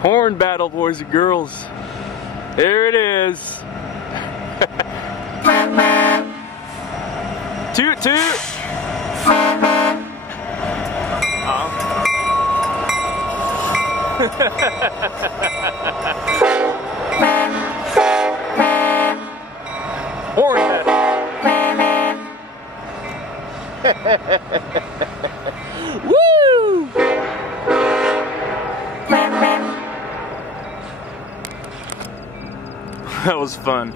Horn battle, boys and girls. There it is. Toot toot. Horn battle. Woo! That was fun.